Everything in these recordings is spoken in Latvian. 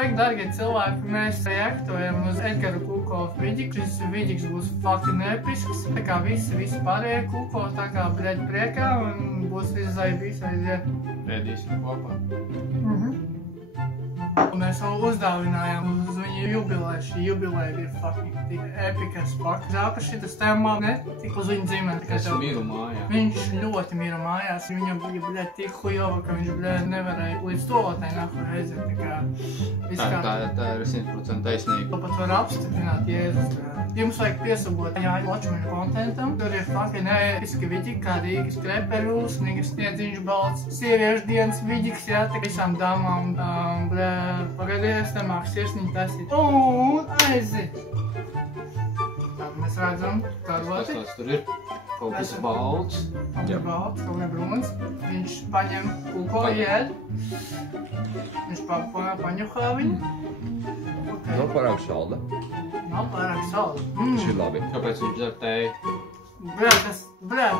Sveiki, darbie cilvēki! Mēs reaktojam uz Edgara Kūkovu vidiku. Šis vidiks būs fucking episks. Tā kā visi pārējie Kūkovi tā kā bļaļ priekā un būs viss zaibīs aiziet. Ēdīsim kopā. Un mēs vēl uzdāvinājām uz viņu jubilēju. Šī jubilēja bija fucking tik epikas fuck. Žēl, ka šitas tēmā netika uz viņu dzimeni. Es miru mājā. Viņš ļoti mira mājās. Viņam bija, bļaļ, tik hujova, ka viņš, bļaļ, nevarēja līdz tolotē nahu aiziet. Tā ir 100% taisnība. To pat var apstiprināt, Jēzus. Jums vajag piesabot Jāņa Ločmeņa kontentam. Tur ir fucking episki vidiki, kā Rīgas kreperūs, Nīgas Sniedziņš balts, sieviešu dienas vidiks, jā, tā visām dāmām, pagaidies, te māks sirsniņu taisīt. Un aiziet! Tad mēs redzam karoti. Tas tur ir kaut kas balts. Kaut kas balts, kaut kas bruns. Viņš paņem Kūko ied. Viņš paņuhā viņu. Nav pārāk salda. Nav pārāk salda. Tas ir labi. Kāpēc viņš dzer tēju?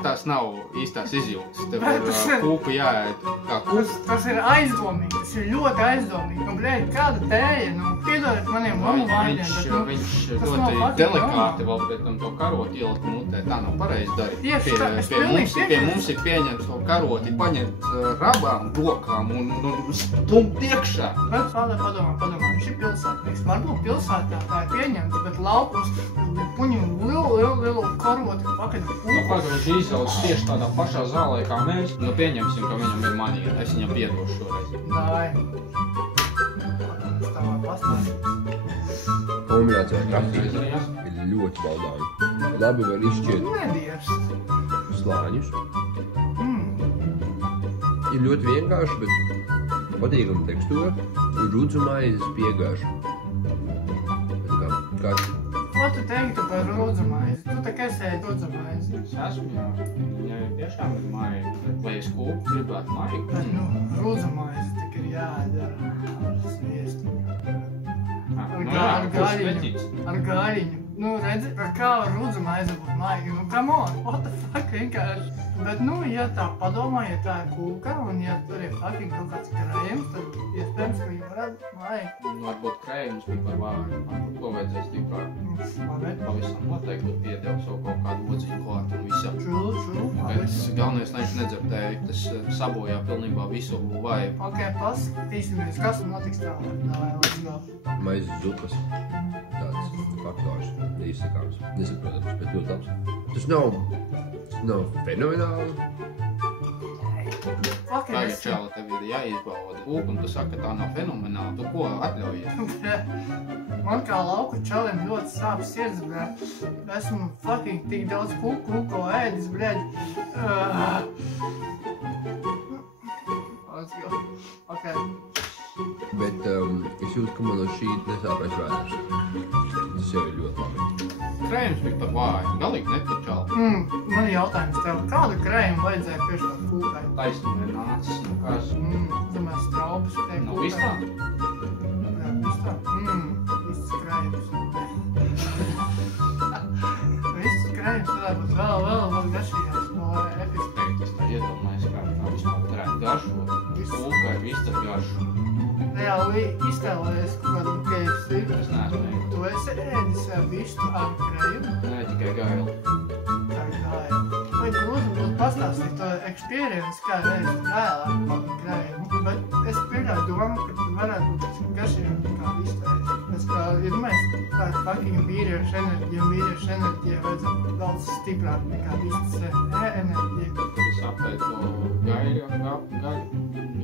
Tas nav īstās izjūtas. Tev ir kūku jāēd kā kūku. Tas ir aizdomīgi. Tas ir ļoti aizdomīgi. Nu, bļēj, kāda tēja? Nu, piedodiet maniem mamu vārdiem, bet, nu, Viņš tas ļoti nav delikāti vēl pēc tam to karoti ielikt mutē. Tā nav pareizi darīt. Tieši tā, es pilnīgi Pie mums ir pieņemts to karoti, paņemt rabām, rokām un stumt iekšā. Bet padomā, viņš ir pilsētnieks. Varbūt pilsētā tā ir pieņemta, bet laukos puņu lielu karoti pakaļ kūku. Viņš izjauc tieši tādā pašā zālē kā mēs. Nu, pieņemsim, ka viņam ir manija. Es viņam piedošu šoreiz. Dai. Es tā var pastāstīt. Kombinācijā kafija ir ļoti baudāma. Labi var izšķirt Nedirst. slāņus. Ir ļoti vienkārši, bet patīkama tekstūra. Ir rudzu maizes piegāža. Ko tu teiktu par rudzu maizi? Tu tā kā esi ēd rudzu maizi. Es esmu, jā. Viņai tiešām ir maija. Vai es kūku gribētu maiju? Bet, nu, rudzu maizi tik ir jāēd ar sviestu. Ar gaļiņu. Nu, redzi, ar kā var rudzu maizi būt maigi? Nu, come on, what the fuck, vienkārši. Bet, nu, ja tā padomā, ja tā ir kūka un ja tur ir fucking kaut kāds krējums, tad iespējams, ka viņi varētu būt maigi. Varbūt krējums bija par vāru. Varbūt to vajadzēs stiprāk. Pavisam noteikti piedēv savu kaut kādu odziņu klāt un visam. True. Bet galvenais, lai viņš nedzertēja, tas sabojā pilnībā visu vaibu. Ok, paskatīsimies, kas notiks tālāk. Davai, let's go. Maizes zupas. Tāds faktors neizsakāms. Nesaprotams, bet ļoti labs. Tas nav fenomenāli. Tagad čāla tev ir jāizbauda kūku, un tu saki, ka tā nav fenomenāla. Tu ko atļaujies? Man kā lauku čalim ļoti sāp sirds, bļaļ. Esmu fucking tik daudz kūko ēdis, bļaļ. Let's go. Ok. Bet es jūtu, ka man no šī nesāpēs vēders. Tas jau ir ļoti labi. Krējums bija par vāju. Galīgi nepat čāla. Man ir jautājums tev, kādu krējumu vajadzēja priekšāt kūkai? Taisnība ir nācis. Nu kāds? Domāju, straupus tiek Nav vistā? Vistā? Viss krējums. Viss krējums varētu būt vēl garšīgāks. Vēl episki. Es tā iedomājas, kā tā vispār varētu garšot. Kūka ir vistas garšu. Reāli iztēlojies kaut kādu KFC. Es neesmu ēdis. Tu esi ēdis vistu ar krējumu? Nē, tikai gaili. Tā ir gāja. Vai tu lūdzu pastāstīt to experience, kā ēdis gailā ar krējumu? Bet es pieļauju domu, ka tu varētu būt garšīgāk kā vistu ēdis. Es kā, ja domājies, tā ir fucking vīriešu enerģija vajadzētu daudz stiprāk nekā vistas enerģija. Kad es apēdu to gaļu,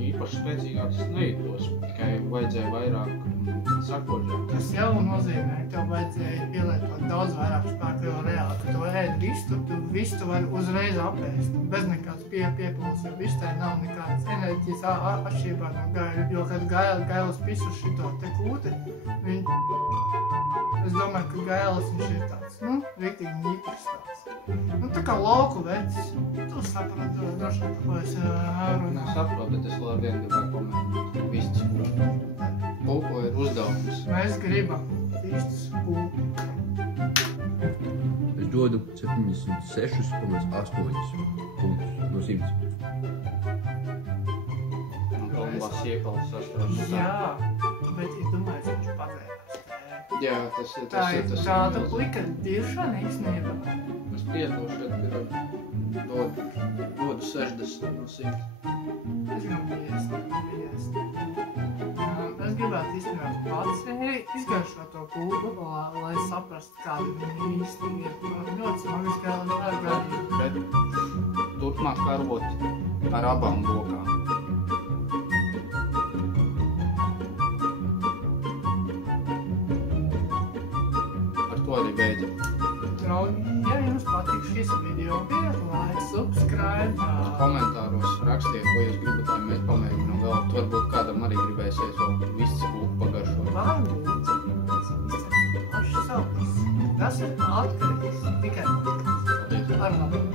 īpaši spēcīgāks es nejūtos, tikai vajadzēja vairāk sakožēt. Tas jau nozīmē, ka tev vajadzēja pielietot daudz vairāk spēku, jo reāli, ka tu ēd vistu, tu vistu vari uzreiz apēst, bez nekāds piepildus, jo vistai nav nekādas enerģijas atšķirībā no gaļa, jo kad gailas pisu šito te kūti, es domāju, ka gailas viņš ir tāds, nu, riktīgi ņīpars tāds. Nu, tā kā lauku vecis. Tu saproti, droši vien, ko es runāju. Es saprotu, bet es vēl vien gribētu komentēt vistas kūku. Kūko ir uzdevums. Mēs gribam vistas kūku. Es dodu 76,8 punktus no 100. Un galvās iekals sastrādāt. Jā, bet es domāju, Jā, tas ir tāda plika diršana īstenībā. Es piedošu, ka dodu 60 no 100. Es gribu 50. Es gribētu īstenībā pats izgaršot to kūku, lai saprastu, kāda viņa īsti ir. Ļoti smagi skēlēt ar gadījumu. Bet turpmāk karot ar abām rokām. Ar to arī beidzam. Draugi, ja jums patīk šis video, pieliet like, subscribe. Komentāros rakstiet, ko jūs gribat, lai mēs pamēģinām vēl. Varbūt kādam arī gribēsies vēl viss kūku pagaršot. Varbūt paši savs. Tas ir atkarīgs tikai no Paldies. ar labu.